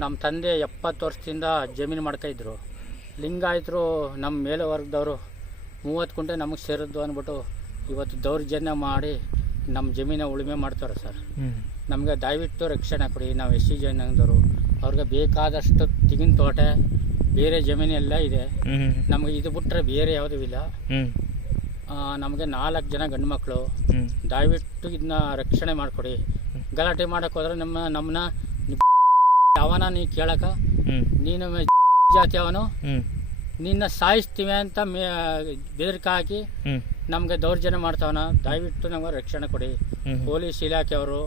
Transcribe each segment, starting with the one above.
ನಮ್ಮ ತಂದೆ 70 ವರ್ಷದಿಂದ ಜಮೀನು ಮಾಡ್ತಾಯಿದ್ರು. ಲಿಂಗಾಯತರು ನಮ್ಮ ಮೇಲೆ ವರ್ಗದವರು 30 ಕುಂಟೆ ನಮಗೆ ಸೇರಿದ್ದು ಅಂದ್ಬಿಟ್ಟು ಇವತ್ತು ದೌರ್ಜನ್ಯ ಮಾಡಿ ನಮ್ಮ ಜಮೀನ ಉಳುಮೆ ಮಾಡ್ತಾರೆ ಸರ್. ನಮಗೆ ದಯವಿಟ್ಟು ರಕ್ಷಣೆ ಕೊಡಿ. ನಾವು SC ಜನಾಂಗದವರು, ಅವ್ರಿಗೆ ಬೇಕಾದಷ್ಟು ತೆಂಗಿನ ತೋಟ, ಬೇರೆ ಜಮೀನೆಲ್ಲ ಇದೆ. ನಮಗೆ ಇದು ಬಿಟ್ಟರೆ ಬೇರೆ ಯಾವುದೂ ಇಲ್ಲ. ನಮಗೆ 4 ಜನ ಗಂಡು ಮಕ್ಕಳು. ದಯವಿಟ್ಟು ಇದನ್ನ ರಕ್ಷಣೆ ಮಾಡಿಕೊಡಿ. ಗಲಾಟೆ ಮಾಡೋಕೆ ಹೋದ್ರೆ ನಮ್ಮನ್ನ ಅವನ ನೀ ಕೇಳಕ, ನೀನು ಜಾತಿ ಅವನು, ನಿನ್ನ ಸಾಯಿಸ್ತೀವಿ ಅಂತ ಬೆದರಿಕೆ ಹಾಕಿ ನಮಗೆ ದೌರ್ಜನ್ಯ ಮಾಡ್ತಾವನ. ದಯವಿಟ್ಟು ನಮಗೆ ರಕ್ಷಣೆ ಕೊಡಿ. ಪೊಲೀಸ್ ಇಲಾಖೆಯವರು,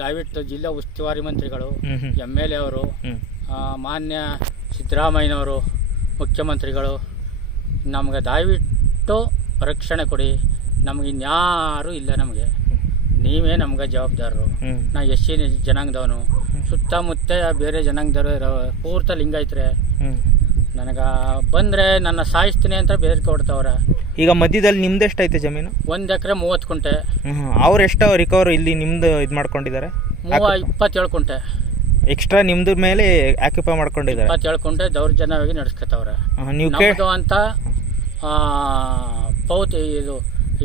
ದಯವಿಟ್ಟು ಜಿಲ್ಲಾ ಉಸ್ತುವಾರಿ ಮಂತ್ರಿಗಳು, MLA ಅವರು, ಮಾನ್ಯ ಸಿದ್ದರಾಮಯ್ಯನವರು, ಮುಖ್ಯಮಂತ್ರಿಗಳು ನಮಗೆ ದಯವಿಟ್ಟು ರಕ್ಷಣೆ ಕೊಡಿ. ನಮಗೆ ಇನ್ಯಾರೂ ಇಲ್ಲ, ನಮಗೆ ನೀವೇ ನಮ್ಗೆ ಜವಾಬ್ದಾರರು. ನಾ SC ಜನಾಂಗದವನು, ಸುತ್ತಮುತ್ತ ಬೇರೆ ಜನಾಂಗದವರು ಪೂರ್ತಿ ಲಿಂಗಾಯತರೆ. ನನಗೆ ಬಂದರೆ ನನ್ನ ಸಾಯಿಸ್ತೀನಿ ಅಂತ ಬೆದರಿಕೆ ಕೊಡ್ತಾವ್ರೆ. ಈಗ ಮಧ್ಯದಲ್ಲಿ ನಿಮ್ದು ಎಷ್ಟೈತೆ ಜಮೀನು? 1 ಎಕರೆ 30 ಕುಂಟೆ. ಅವ್ರು ಎಷ್ಟು ರಿಕವರ್ ಇಲ್ಲಿ ನಿಮ್ದು ಇದು ಮಾಡ್ಕೊಂಡಿದ್ದಾರೆ? 27 ಕುಂಟೆ ಎಕ್ಸ್ಟ್ರಾ ನಿಮ್ದು ಮೇಲೆ ಆಕ್ಯುಪೈ ಮಾಡ್ಕೊಂಡಿದ್ದಾರೆ. 27 ಕುಂಟೆ ದೌರ್ಜನ್ಯವಾಗಿ ನಡೆಸ್ಕೊತಾವ್ರೆ. ನೀವು ಅಂತ ಪೌತಿ ಇದು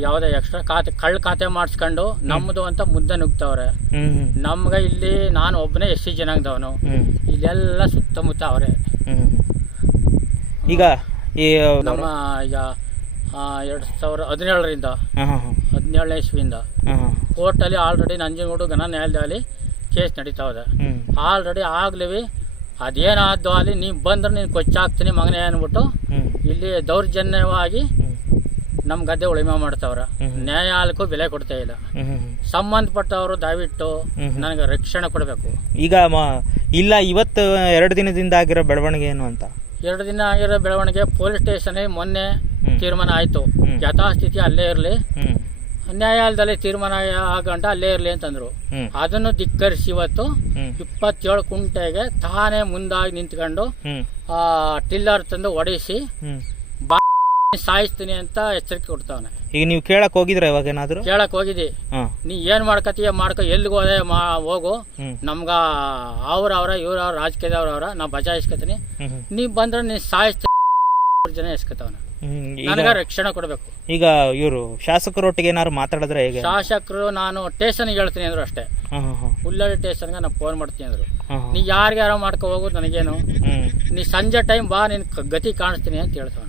ಯಾವುದೇ ಎಕ್ಸ್ಟ್ರಾ ಖಾತೆ ಮಾಡಿಸ್ಕೊಂಡು ನಮ್ಮದು ಅಂತ ಮುದ್ದೆ ನುಗ್ತವ್ರೆ. ನಮ್ಗೆ ಇಲ್ಲಿ ನಾನು ಒಬ್ಬನೇ SC ಜನಾಂಗದವನು, ಇಲ್ಲೆಲ್ಲ ಸುತ್ತಮುತ್ತ ಅವರೇ. ಈಗ ನಮ್ಮ ಈಗ 2017ರಿಂದ 17ನೇ ಇಸ್ವಿಯಿಂದ ಕೋರ್ಟಲ್ಲಿ ಆಲ್ರೆಡಿ ನಂಜನಗೂಡು ಘನ ನ್ಯಾಯಾಲಯದಲ್ಲಿ ಕೇಸ್ ನಡೀತಾ ಇದೆ. ಆಲ್ರೆಡಿ ಆಗ್ಲೇ ಅದೇನಾದ್ದು ಅಲ್ಲಿ ನೀವು ಬಂದ್ರೆ ನೀನು ಕೊಚ್ಚಾಕ್ತೀನಿ ಮಗನೇ ಅಂದ್ಬಿಟ್ಟು ಇಲ್ಲಿ ದೌರ್ಜನ್ಯವಾಗಿ ನಮ್ಮ ಗದ್ದೆ ಉಳುಮೆ ಮಾಡ್ತಾವ್ರ. ನ್ಯಾಯಾಲಯಕ್ಕೂ ಬೆಲೆ ಕೊಡ್ತಾ ಇಲ್ಲ. ಸಂಬಂಧಪಟ್ಟವರು ದಯವಿಟ್ಟು ನನಗೆ ರಕ್ಷಣೆ ಕೊಡಬೇಕು. ಈಗ ಇಲ್ಲ, ಇವತ್ತು 2 ದಿನದಿಂದ ಆಗಿರೋ ಬೆಳವಣಿಗೆ ಏನು ಅಂತ? 2 ದಿನ ಆಗಿರೋ ಬೆಳವಣಿಗೆ, ಪೊಲೀಸ್ ಸ್ಟೇಷನ್ ಮೊನ್ನೆ ತೀರ್ಮಾನ ಆಯ್ತು, ಯಥಾಸ್ಥಿತಿ ಅಲ್ಲೇ ಇರಲಿ, ನ್ಯಾಯಾಲಯದಲ್ಲಿ ತೀರ್ಮಾನ ಆಗಂಟ ಅಲ್ಲೇ ಇರಲಿ ಅಂತಂದ್ರು. ಅದನ್ನು ಧಿಕ್ಕರಿಸಿ ಇವತ್ತು 27 ಕುಂಟೆಗೆ ತಾನೇ ಮುಂದಾಗಿ ನಿಂತ್ಕೊಂಡು ಟಿಲ್ಲರ್ ತಂದು ಹೊಡೆಸಿ ಸಾಯಿಸ್ತೀನಿ ಅಂತ ಎಚ್ಚರಿಕೆ ಕೊಡ್ತಾವನೆ. ಈಗ ನೀವು ಕೇಳಕ್ ಹೋಗಿದ್ರೆ ಇವಾಗ ಏನಾದ್ರು? ಕೇಳಕ್ ಹೋಗಿದ್ದಿ, ನೀ ಏನ್ ಮಾಡ್ಕತೀಯ ಮಾಡ್ಕೊ, ಎಲ್ಲಿಗೆ ಹೋದೆ ಹೋಗು, ನಮ್ಗ ಅವ್ರವ್ರ ಇವ್ರವ್ರ ರಾಜಕೀಯದವ್ರವ್ರ ನಾ ಬಚಾಯಿಸ್ಕತೀನಿ, ನೀ ಬಂದ್ರೆ ನೀ ಸಾಯಿಸ್ತೀನಿ ಜನ ಎಸ್ಕತಾವನ. ನನಗ ರಕ್ಷಣೆ ಕೊಡ್ಬೇಕು. ಈಗ ಇವರು ಶಾಸಕರೊಟ್ಟಿಗೆ ಏನಾದ್ರು ಮಾತಾಡಿದ್ರೆ ಹೇಗೆ? ಶಾಸಕರು ನಾನು ಸ್ಟೇಷನ್ಗೆ ಹೇಳ್ತೀನಿ ಅಂದ್ರು ಅಷ್ಟೇ. ಹುಲ್ಲಳ್ಳಿ ಸ್ಟೇಷನ್ಗೆ ನಾನು ಫೋನ್ ಮಾಡ್ತೀನಿ ಅಂದ್ರು. ನೀ ಯಾರಿಗಾರ ಮಾಡ್ಕೊ ಹೋಗು, ನನಗೇನು, ನೀ ಸಂಜೆ ಟೈಮ್ ಬಾ, ನಿನ್ ಗತಿ ಕಾಣಿಸ್ತೀನಿ ಅಂತ ಹೇಳ್ತಾವ.